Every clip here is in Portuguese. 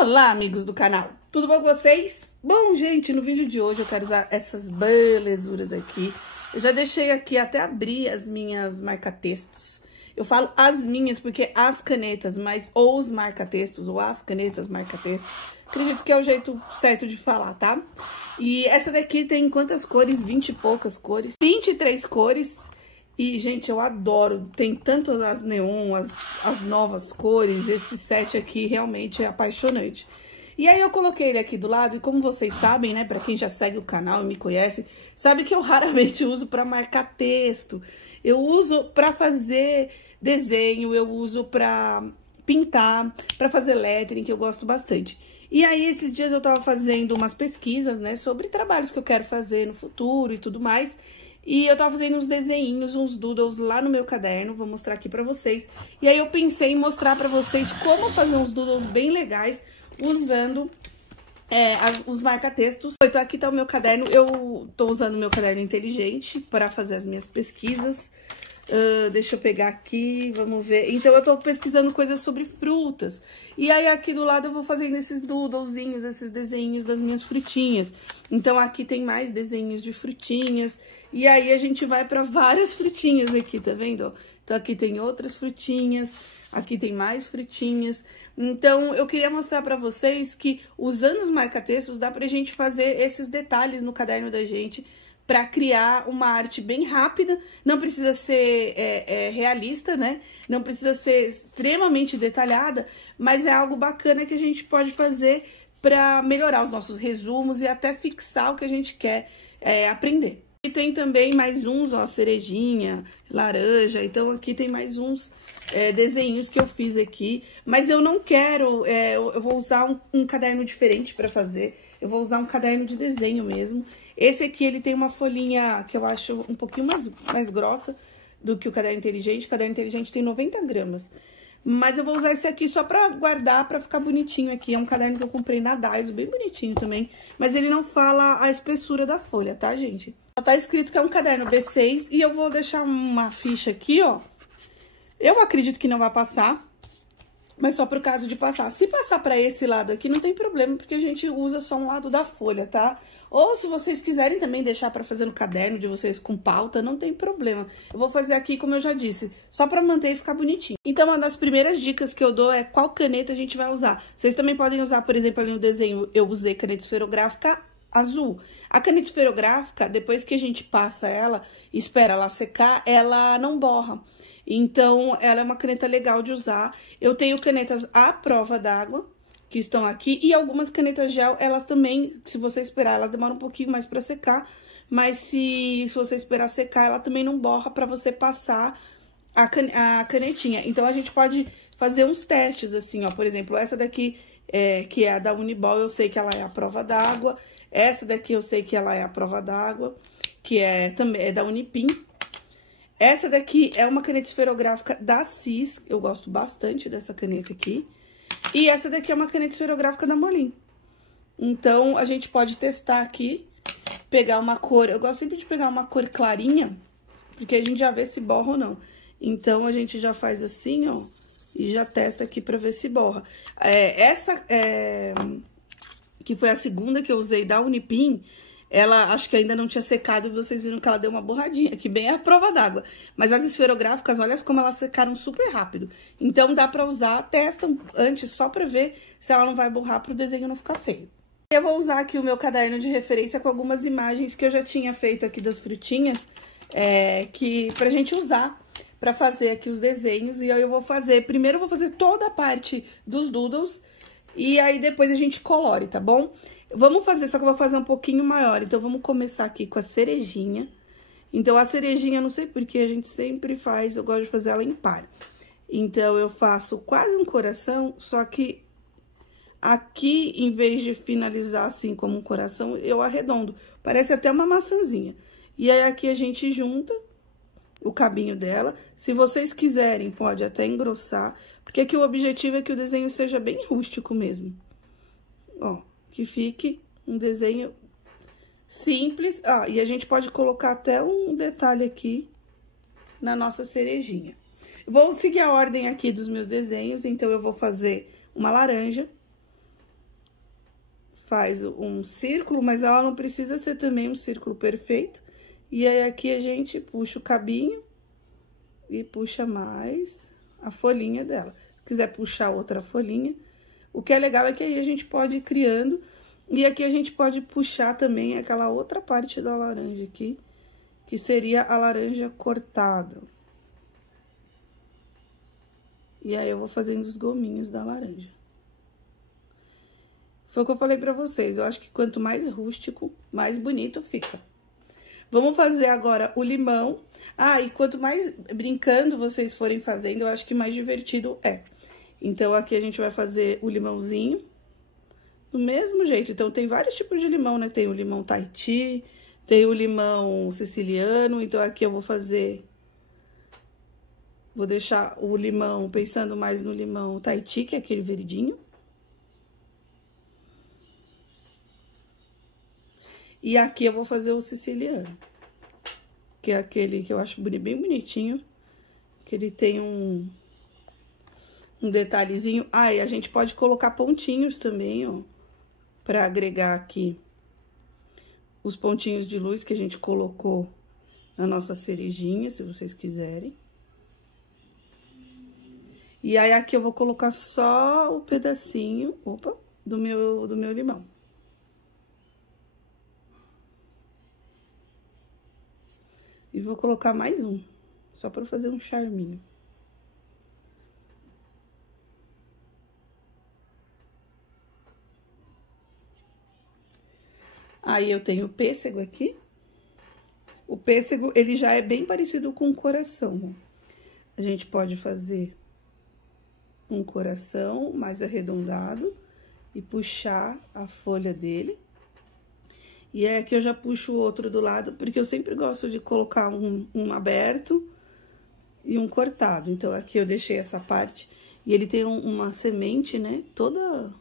Olá, amigos do canal, tudo bom com vocês? Bom, gente, no vídeo de hoje eu quero usar essas belezuras aqui. Eu já deixei aqui até abrir as minhas marca-textos. Eu falo as minhas porque as canetas, mas ou os marca-textos, ou as canetas marca-textos, acredito que é o jeito certo de falar, tá? E essa daqui tem quantas cores? 20 e poucas cores, 23 cores. E, gente, eu adoro, tem tanto as neon, as novas cores, esse set aqui realmente é apaixonante. E aí eu coloquei ele aqui do lado e como vocês sabem, né, pra quem já segue o canal e me conhece, sabe que eu raramente uso pra marcar texto. Eu uso pra fazer desenho, eu uso pra pintar, pra fazer lettering, que eu gosto bastante. E aí, esses dias eu tava fazendo umas pesquisas, né, sobre trabalhos que eu quero fazer no futuro e tudo mais. E eu tava fazendo uns desenhinhos, uns doodles lá no meu caderno, vou mostrar aqui pra vocês. E aí eu pensei em mostrar pra vocês como fazer uns doodles bem legais usando os marca-textos. Então aqui tá o meu caderno, eu tô usando o meu caderno inteligente pra fazer as minhas pesquisas. Deixa eu pegar aqui, vamos ver. Então, eu tô pesquisando coisas sobre frutas. E aí, aqui do lado, eu vou fazendo esses doodlezinhos, esses desenhos das minhas frutinhas. Então, aqui tem mais desenhos de frutinhas. E aí, a gente vai pra várias frutinhas aqui, tá vendo? Então, aqui tem outras frutinhas. Aqui tem mais frutinhas. Então, eu queria mostrar pra vocês que, usando os marca-textos, dá pra gente fazer esses detalhes no caderno da gente, para criar uma arte bem rápida, não precisa ser realista, né? Não precisa ser extremamente detalhada, mas é algo bacana que a gente pode fazer para melhorar os nossos resumos e até fixar o que a gente quer aprender. E tem também mais uns, ó, cerejinha, laranja, então aqui tem mais uns desenhos que eu fiz aqui, mas eu não quero, eu vou usar um caderno diferente para fazer, eu vou usar um caderno de desenho mesmo. Esse aqui, ele tem uma folhinha que eu acho um pouquinho mais grossa do que o caderno inteligente. O caderno inteligente tem 90 gramas. Mas eu vou usar esse aqui só pra guardar, pra ficar bonitinho aqui. É um caderno que eu comprei na Daiso, bem bonitinho também. Mas ele não fala a espessura da folha, tá, gente? Tá escrito que é um caderno B6 e eu vou deixar uma ficha aqui, ó. Eu acredito que não vai passar, mas só pro caso de passar. Se passar pra esse lado aqui, não tem problema, porque a gente usa só um lado da folha, tá? Ou se vocês quiserem também deixar pra fazer no caderno de vocês com pauta, não tem problema. Eu vou fazer aqui, como eu já disse, só pra manter e ficar bonitinho. Então, uma das primeiras dicas que eu dou é qual caneta a gente vai usar. Vocês também podem usar, por exemplo, ali no desenho, eu usei caneta esferográfica azul. A caneta esferográfica, depois que a gente passa ela, espera ela secar, ela não borra. Então, ela é uma caneta legal de usar. Eu tenho canetas à prova d'água, que estão aqui, e algumas canetas gel, elas também, se você esperar, elas demoram um pouquinho mais pra secar, mas se você esperar secar, ela também não borra pra você passar a canetinha. Então, a gente pode fazer uns testes, assim, ó, por exemplo, essa daqui, que é a da Uniball, eu sei que ela é a prova d'água, essa daqui eu sei que ela é a prova d'água, que também é da Unipim. Essa daqui é uma caneta esferográfica da Cis, eu gosto bastante dessa caneta aqui. E essa daqui é uma caneta esferográfica da Molin. Então, a gente pode testar aqui, pegar uma cor... Eu gosto sempre de pegar uma cor clarinha, porque a gente já vê se borra ou não. Então, a gente já faz assim, ó, e já testa aqui pra ver se borra. Essa, que foi a segunda que eu usei da Unipim, ela acho que ainda não tinha secado e vocês viram que ela deu uma borradinha, que bem é a prova d'água. Mas as esferográficas, olha como elas secaram super rápido. Então, dá pra usar, testam antes só pra ver se ela não vai borrar pro desenho não ficar feio. Eu vou usar aqui o meu caderno de referência com algumas imagens que eu já tinha feito aqui das frutinhas, pra gente usar pra fazer aqui os desenhos. E aí eu vou fazer, primeiro eu vou fazer toda a parte dos doodles e aí depois a gente colore, tá bom? Vamos fazer, só que eu vou fazer um pouquinho maior. Então, vamos começar aqui com a cerejinha. Então, a cerejinha, não sei porque a gente sempre faz, eu gosto de fazer ela em par. Então, eu faço quase um coração, só que aqui, em vez de finalizar assim como um coração, eu arredondo. Parece até uma maçãzinha. E aí, aqui a gente junta o cabinho dela. Se vocês quiserem, pode até engrossar, porque aqui o objetivo é que o desenho seja bem rústico mesmo. Ó. Que fique um desenho simples. E a gente pode colocar até um detalhe aqui na nossa cerejinha. Vou seguir a ordem aqui dos meus desenhos, então eu vou fazer uma laranja, faz um círculo, mas ela não precisa ser também um círculo perfeito. E aí, aqui a gente puxa o cabinho e puxa mais a folhinha dela. Se quiser puxar outra folhinha, o que é legal é que aí a gente pode ir criando. E aqui a gente pode puxar também aquela outra parte da laranja aqui, que seria a laranja cortada. E aí, eu vou fazendo os gominhos da laranja. Foi o que eu falei pra vocês, eu acho que quanto mais rústico, mais bonito fica. Vamos fazer agora o limão. Ah, e quanto mais brincando vocês forem fazendo, eu acho que mais divertido é. Então, aqui a gente vai fazer o limãozinho do mesmo jeito. Então, tem vários tipos de limão, né? Tem o limão Tahiti, tem o limão siciliano. Então, aqui eu vou fazer... Vou deixar o limão, pensando mais no limão Tahiti, que é aquele verdinho. E aqui eu vou fazer o siciliano, que é aquele que eu acho bem bonitinho, que ele tem um detalhezinho. Ah, e a gente pode colocar pontinhos também, ó, pra agregar aqui os pontinhos de luz que a gente colocou na nossa cerejinha, se vocês quiserem. E aí, aqui eu vou colocar só o pedacinho, opa, do meu limão. E vou colocar mais um, só pra fazer um charminho. Aí, eu tenho o pêssego aqui. O pêssego, ele já é bem parecido com o coração, ó. A gente pode fazer um coração mais arredondado e puxar a folha dele. E é aqui eu já puxo o outro do lado, porque eu sempre gosto de colocar um aberto e um cortado. Então, aqui eu deixei essa parte, e ele tem uma semente, né, toda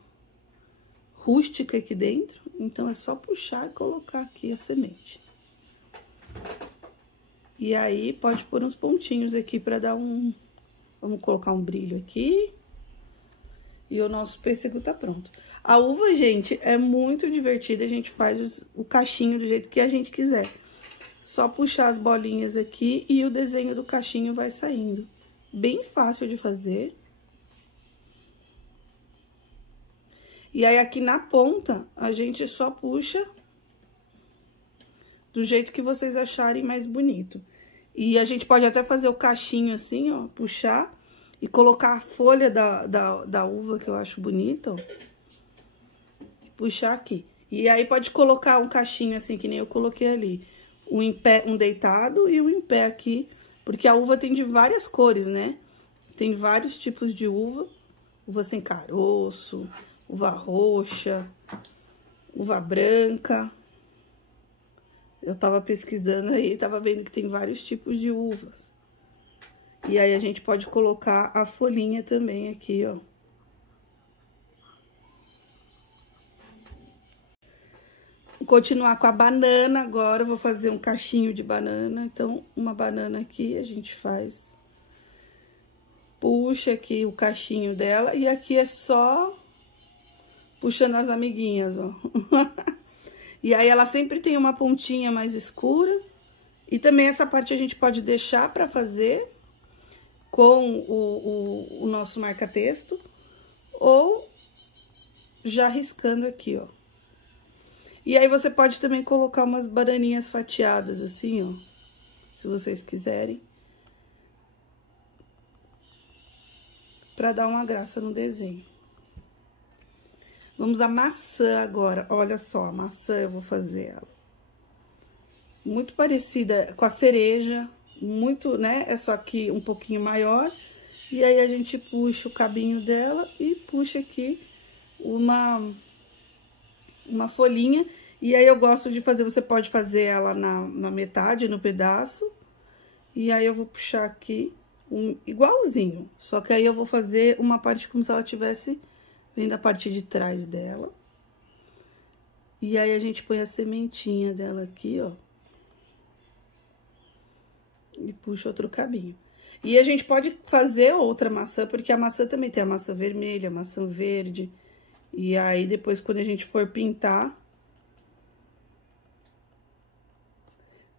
rústica aqui dentro. Então, é só puxar e colocar aqui a semente. E aí, pode pôr uns pontinhos aqui pra dar um... Vamos colocar um brilho aqui. E o nosso pêssego tá pronto. A uva, gente, é muito divertida. A gente faz o cachinho do jeito que a gente quiser. Só puxar as bolinhas aqui e o desenho do cachinho vai saindo. Bem fácil de fazer. E aí, aqui na ponta, a gente só puxa do jeito que vocês acharem mais bonito. E a gente pode até fazer o cachinho assim, ó, puxar e colocar a folha da uva, que eu acho bonita, ó. E puxar aqui. E aí, pode colocar um cachinho assim, que nem eu coloquei ali. Um em pé, um deitado e um em pé aqui. Porque a uva tem de várias cores, né? Tem vários tipos de uva. Uva sem caroço, uva roxa, uva branca. Eu tava pesquisando aí, tava vendo que tem vários tipos de uvas. E aí, a gente pode colocar a folhinha também aqui, ó. Vou continuar com a banana agora, eu vou fazer um cachinho de banana. Então, uma banana aqui, a gente faz... Puxa aqui o cachinho dela, e aqui é só puxando as amiguinhas, ó. E aí, ela sempre tem uma pontinha mais escura. E também essa parte a gente pode deixar pra fazer com o nosso marca-texto, ou já riscando aqui, ó. E aí, você pode também colocar umas bananinhas fatiadas, assim, ó, se vocês quiserem, pra dar uma graça no desenho. Vamos à maçã agora. Olha só, a maçã eu vou fazer ela muito parecida com a cereja, muito, né? É só que um pouquinho maior. E aí, a gente puxa o cabinho dela e puxa aqui uma folhinha. E aí, eu gosto de fazer, você pode fazer ela na metade, no pedaço. E aí, eu vou puxar aqui igualzinho. Só que aí, eu vou fazer uma parte como se ela tivesse vindo a parte de trás dela. E aí, a gente põe a sementinha dela aqui, ó. E puxa outro cabinho. E a gente pode fazer outra maçã, porque a maçã também tem a maçã vermelha, a maçã verde. E aí, depois, quando a gente for pintar,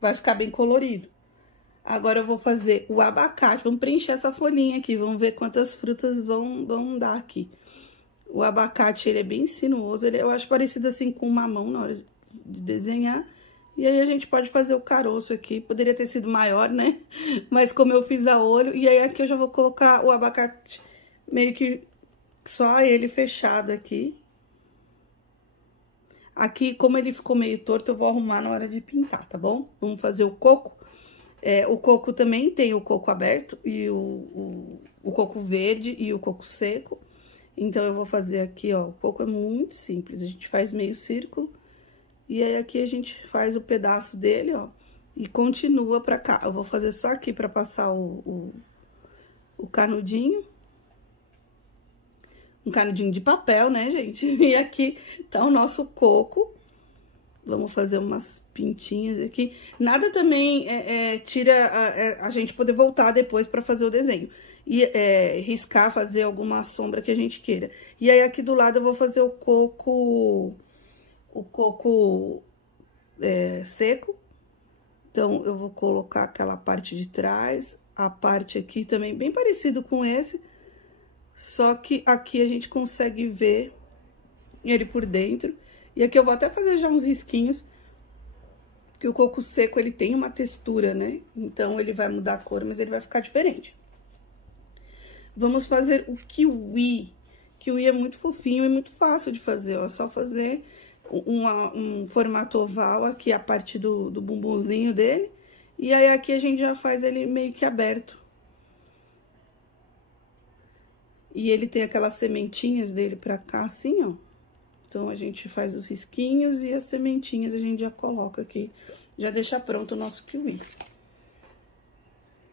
vai ficar bem colorido. Agora, eu vou fazer o abacate. Vamos preencher essa folhinha aqui. Vamos ver quantas frutas vão dar aqui. O abacate, ele é bem sinuoso. Eu acho parecido, assim, com o mamão na hora de desenhar. E aí, a gente pode fazer o caroço aqui. Poderia ter sido maior, né? Mas como eu fiz a olho. E aí, aqui eu já vou colocar o abacate meio que só ele fechado aqui. Aqui, como ele ficou meio torto, eu vou arrumar na hora de pintar, tá bom? Vamos fazer o coco. O coco também tem o coco aberto e o coco verde e o coco seco. Então, eu vou fazer aqui, ó, o coco é muito simples. A gente faz meio círculo. E aí, aqui a gente faz o pedaço dele, ó, e continua pra cá. Eu vou fazer só aqui pra passar o canudinho. Um canudinho de papel, né, gente? E aqui tá o nosso coco. Vamos fazer umas pintinhas aqui. Nada também tira a gente poder voltar depois pra fazer o desenho. E riscar, fazer alguma sombra que a gente queira. E aí, aqui do lado, eu vou fazer o coco seco. Então, eu vou colocar aquela parte de trás, a parte aqui também bem parecido com esse, só que aqui a gente consegue ver ele por dentro. E aqui eu vou até fazer já uns risquinhos, porque o coco seco, ele tem uma textura, né? Então, ele vai mudar a cor, mas ele vai ficar diferente. Vamos fazer o kiwi. Kiwi é muito fofinho e muito fácil de fazer, ó. É só fazer um formato oval, aqui a parte do bumbumzinho dele. E aí, aqui a gente já faz ele meio que aberto. E ele tem aquelas sementinhas dele pra cá, assim, ó. Então, a gente faz os risquinhos e as sementinhas a gente já coloca aqui. Já deixa pronto o nosso kiwi.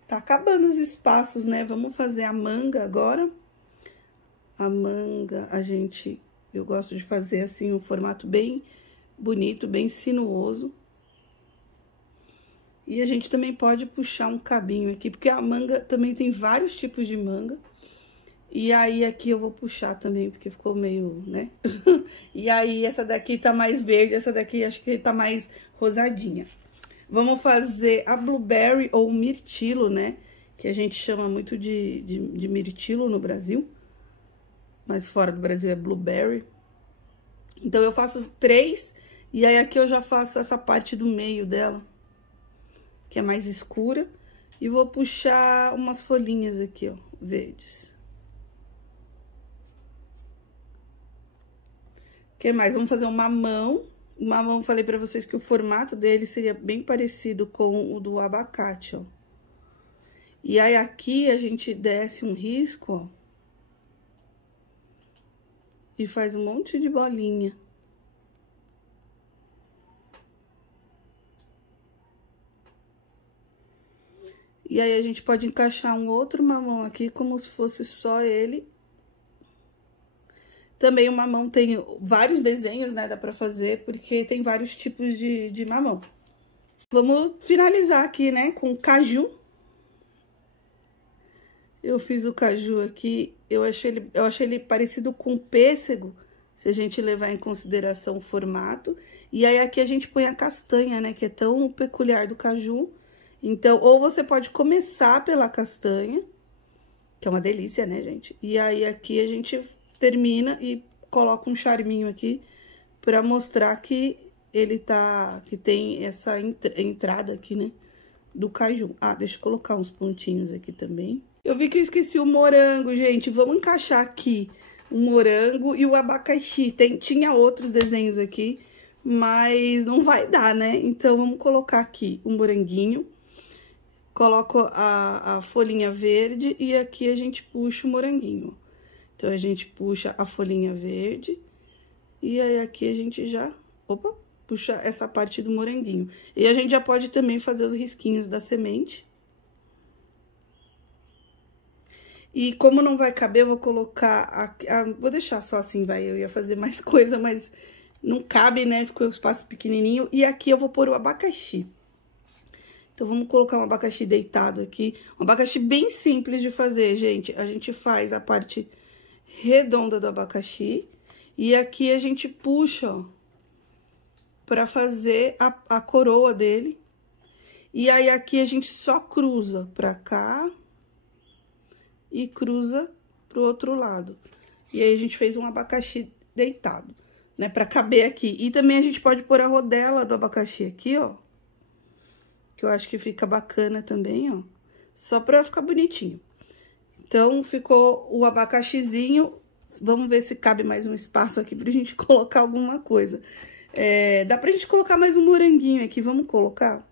Tá acabando os espaços, né? Vamos fazer a manga agora. A manga, eu gosto de fazer assim, um formato bem bonito, bem sinuoso. E a gente também pode puxar um cabinho aqui, porque a manga também tem vários tipos de manga. E aí, aqui eu vou puxar também, porque ficou meio, né? E aí, essa daqui tá mais verde, essa daqui acho que tá mais rosadinha. Vamos fazer a blueberry ou mirtilo, né? Que a gente chama muito de mirtilo no Brasil. Mas fora do Brasil é blueberry. Então, eu faço 3, e aí aqui eu já faço essa parte do meio dela, que é mais escura. E vou puxar umas folhinhas aqui, ó, verdes. O que mais? Vamos fazer um mamão. O mamão, falei pra vocês que o formato dele seria bem parecido com o do abacate, ó. E aí, aqui a gente desce um risco, ó. E faz um monte de bolinha. E aí, a gente pode encaixar um outro mamão aqui, como se fosse só ele. Também o mamão tem vários desenhos, né? Dá pra fazer, porque tem vários tipos de mamão. Vamos finalizar aqui, né? Com o caju. Eu fiz o caju aqui, eu achei ele parecido com pêssego, se a gente levar em consideração o formato. E aí, aqui a gente põe a castanha, né, que é tão peculiar do caju. Então, ou você pode começar pela castanha, que é uma delícia, né, gente? E aí, aqui a gente termina e coloca um charminho aqui pra mostrar que ele que tem essa entrada aqui, né, do caju. Ah, deixa eu colocar uns pontinhos aqui também. Eu vi que eu esqueci o morango, gente. Vamos encaixar aqui o morango e o abacaxi. Tinha outros desenhos aqui, mas não vai dar, né? Então, vamos colocar aqui o moranguinho. Coloco a folhinha verde e aqui a gente puxa o moranguinho. Então, a gente puxa a folhinha verde e aí aqui a gente já... Opa! Puxa essa parte do moranguinho. E a gente já pode também fazer os risquinhos da semente. E como não vai caber, eu vou colocar... vou deixar só assim, vai. Eu ia fazer mais coisa, mas não cabe, né? Ficou um espaço pequenininho. E aqui eu vou pôr o abacaxi. Então, vamos colocar um abacaxi deitado aqui. Um abacaxi bem simples de fazer, gente. A gente faz a parte redonda do abacaxi. E aqui a gente puxa, ó, pra fazer a coroa dele. E aí, aqui a gente só cruza pra cá e cruza pro outro lado. E aí, a gente fez um abacaxi deitado, né? Pra caber aqui. E também a gente pode pôr a rodela do abacaxi aqui, ó. Que eu acho que fica bacana também, ó. Só pra ficar bonitinho. Então, ficou o abacaxizinho. Vamos ver se cabe mais um espaço aqui pra gente colocar alguma coisa. Dá pra gente colocar mais um moranguinho aqui. Vamos colocar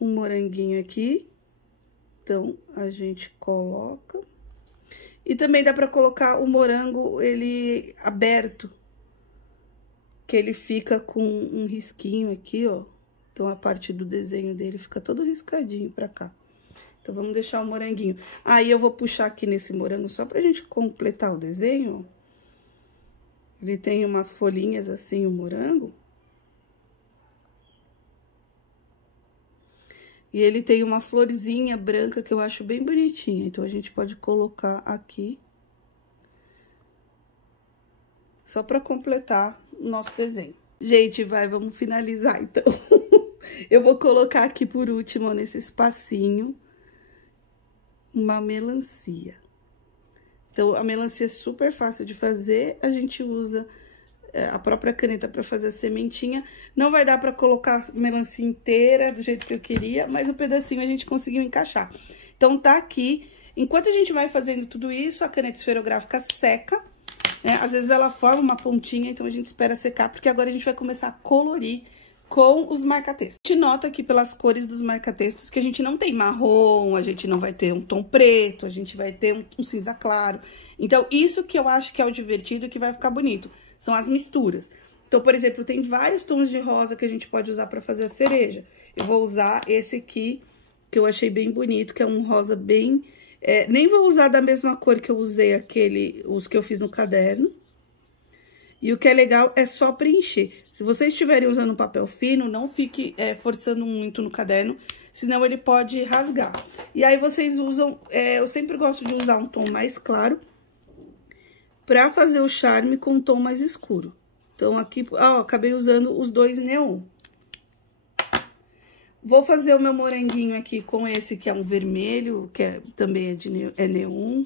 um moranguinho aqui. Então, a gente coloca. E também dá pra colocar o morango, ele aberto. Que ele fica com um risquinho aqui, ó. Então, a parte do desenho dele fica todo riscadinho pra cá. Então, vamos deixar o moranguinho. Aí, eu vou puxar aqui nesse morango só pra gente completar o desenho, ó. Ele tem umas folhinhas assim, o morango. E ele tem uma florzinha branca que eu acho bem bonitinha. Então, a gente pode colocar aqui. Só pra completar o nosso desenho. Gente, vamos finalizar, então. Eu vou colocar aqui por último, nesse espacinho, uma melancia. Então, a melancia é super fácil de fazer, a gente usa a própria caneta para fazer a sementinha. Não vai dar para colocar a melancia inteira do jeito que eu queria, mas o pedacinho a gente conseguiu encaixar. Então, tá aqui. Enquanto a gente vai fazendo tudo isso, a caneta esferográfica seca, né? Às vezes ela forma uma pontinha, então a gente espera secar, porque agora a gente vai começar a colorir com os marca-textos. A gente nota aqui pelas cores dos marca-textos que a gente não tem marrom, a gente não vai ter um tom preto, a gente vai ter um cinza claro. Então, isso que eu acho que é o divertido e que vai ficar bonito, são as misturas. Então, por exemplo, tem vários tons de rosa que a gente pode usar para fazer a cereja. Eu vou usar esse aqui, que eu achei bem bonito, que é um rosa bem... nem vou usar da mesma cor que eu usei os que eu fiz no caderno. E o que é legal é só preencher. Se vocês estiverem usando papel fino, não fique forçando muito no caderno, senão ele pode rasgar. E aí, vocês usam... eu sempre gosto de usar um tom mais claro pra fazer o charme com um tom mais escuro. Então, aqui, ó, acabei usando os dois neon. Vou fazer o meu moranguinho aqui com esse que é um vermelho, que também é neon.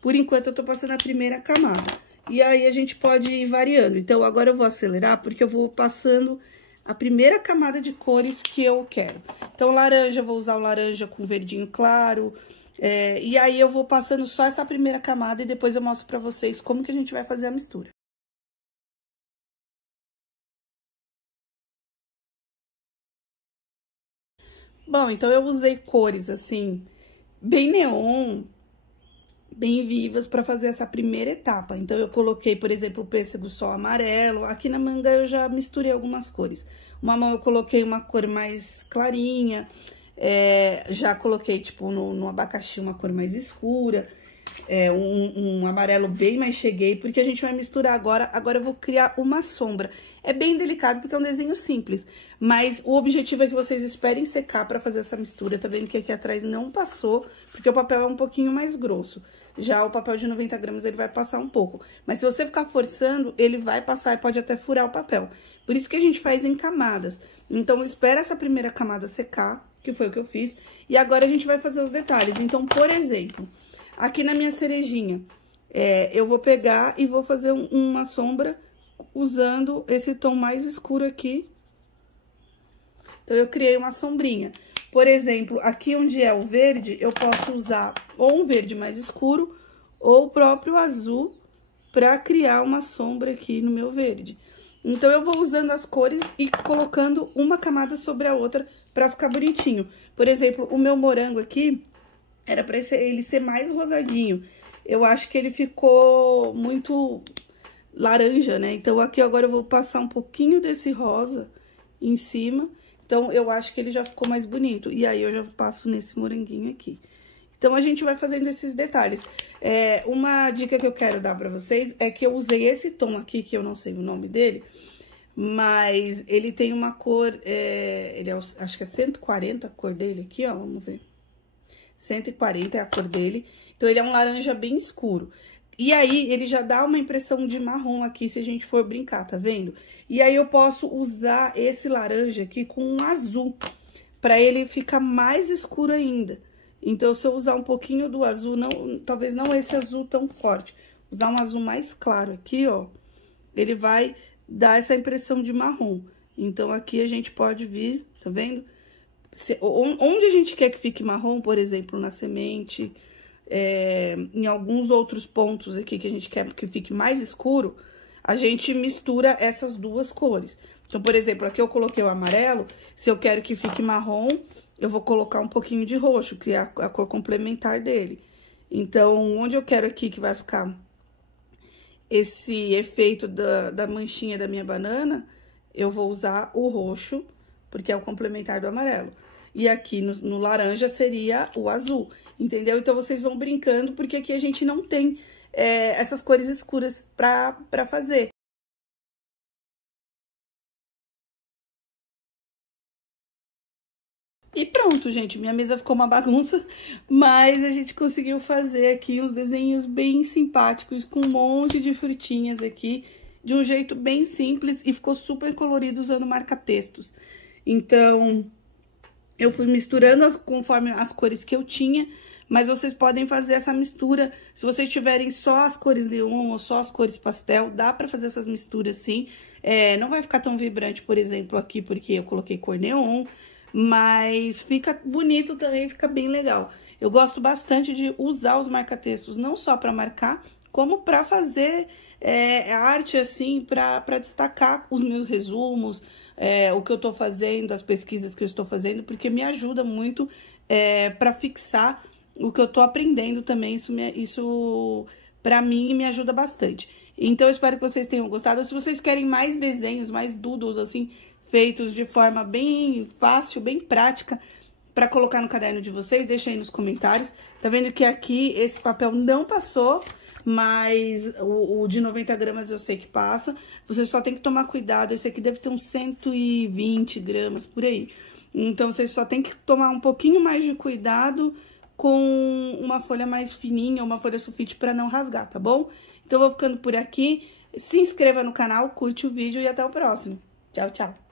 Por enquanto, eu tô passando a primeira camada. E aí, a gente pode ir variando. Então, agora eu vou acelerar, porque eu vou passando a primeira camada de cores que eu quero. Então, laranja, vou usar o laranja com verdinho claro. E aí, eu vou passando só essa primeira camada e depois eu mostro pra vocês como que a gente vai fazer a mistura. Bom, então, eu usei cores, assim, bem neon, bem vivas para fazer essa primeira etapa. Então, eu coloquei, por exemplo, o pêssego só amarelo. Aqui na manga eu já misturei algumas cores. O mamão eu coloquei uma cor mais clarinha. Já coloquei, tipo, no abacaxi uma cor mais escura. Um amarelo bem mais cheguei, porque a gente vai misturar agora. Agora eu vou criar uma sombra. É bem delicado, porque é um desenho simples. Mas o objetivo é que vocês esperem secar para fazer essa mistura. Tá vendo que aqui atrás não passou, porque o papel é um pouquinho mais grosso. Já o papel de 90 gramas, ele vai passar um pouco. Mas se você ficar forçando, ele vai passar e pode até furar o papel. Por isso que a gente faz em camadas. Então, espera essa primeira camada secar, que foi o que eu fiz. E agora, a gente vai fazer os detalhes. Então, por exemplo, aqui na minha cerejinha, eu vou pegar e vou fazer uma sombra usando esse tom mais escuro aqui. Então, eu criei uma sombrinha. Por exemplo, aqui onde é o verde, eu posso usar ou um verde mais escuro ou o próprio azul para criar uma sombra aqui no meu verde. Então, eu vou usando as cores e colocando uma camada sobre a outra para ficar bonitinho. Por exemplo, o meu morango aqui era para ele ser mais rosadinho. Eu acho que ele ficou muito laranja, né? Então, aqui agora eu vou passar um pouquinho desse rosa em cima. Então, eu acho que ele já ficou mais bonito. E aí, eu já passo nesse moranguinho aqui. Então, a gente vai fazendo esses detalhes. Uma dica que eu quero dar pra vocês é que eu usei esse tom aqui, que eu não sei o nome dele, mas ele tem uma cor, acho que é 140 a cor dele aqui, ó, vamos ver. 140 é a cor dele. Então, ele é um laranja bem escuro. E aí, ele já dá uma impressão de marrom aqui, se a gente for brincar, tá vendo? E aí, eu posso usar esse laranja aqui com um azul, pra ele ficar mais escuro ainda. Então, se eu usar um pouquinho do azul, talvez não esse azul tão forte, usar um azul mais claro aqui, ó, ele vai dar essa impressão de marrom. Então, aqui a gente pode vir, tá vendo? Onde a gente quer que fique marrom, por exemplo, na semente, em alguns outros pontos aqui que a gente quer que fique mais escuro, a gente mistura essas duas cores. Então, por exemplo, aqui eu coloquei o amarelo, se eu quero que fique marrom, eu vou colocar um pouquinho de roxo, que é a cor complementar dele. Então, onde eu quero aqui que vai ficar esse efeito da manchinha da minha banana, eu vou usar o roxo, porque é o complementar do amarelo. E aqui no laranja seria o azul, entendeu? Então, vocês vão brincando, porque aqui a gente não tem essas cores escuras pra fazer. E pronto, gente, minha mesa ficou uma bagunça, mas a gente conseguiu fazer aqui uns desenhos bem simpáticos, com um monte de frutinhas aqui, de um jeito bem simples, e ficou super colorido usando marca-textos. Então, eu fui misturando conforme as cores que eu tinha, mas vocês podem fazer essa mistura, se vocês tiverem só as cores neon ou só as cores pastel, dá pra fazer essas misturas sim. Não vai ficar tão vibrante, por exemplo, aqui, porque eu coloquei cor neon, mas fica bonito também, fica bem legal. Eu gosto bastante de usar os marca-textos, não só para marcar, como para fazer arte, assim, para destacar os meus resumos, o que eu tô fazendo, as pesquisas que eu estou fazendo, porque me ajuda muito para fixar o que eu tô aprendendo também, isso para mim me ajuda bastante. Então, eu espero que vocês tenham gostado. Se vocês querem mais desenhos, mais doodles, assim, feitos de forma bem fácil, bem prática, para colocar no caderno de vocês, deixa aí nos comentários. Tá vendo que aqui esse papel não passou, mas o de 90 gramas eu sei que passa. Você só tem que tomar cuidado, esse aqui deve ter uns 120 gramas, por aí. Então, vocês só tem que tomar um pouquinho mais de cuidado com uma folha mais fininha, uma folha sulfite, para não rasgar, tá bom? Então, eu vou ficando por aqui. Se inscreva no canal, curte o vídeo e até o próximo. Tchau, tchau!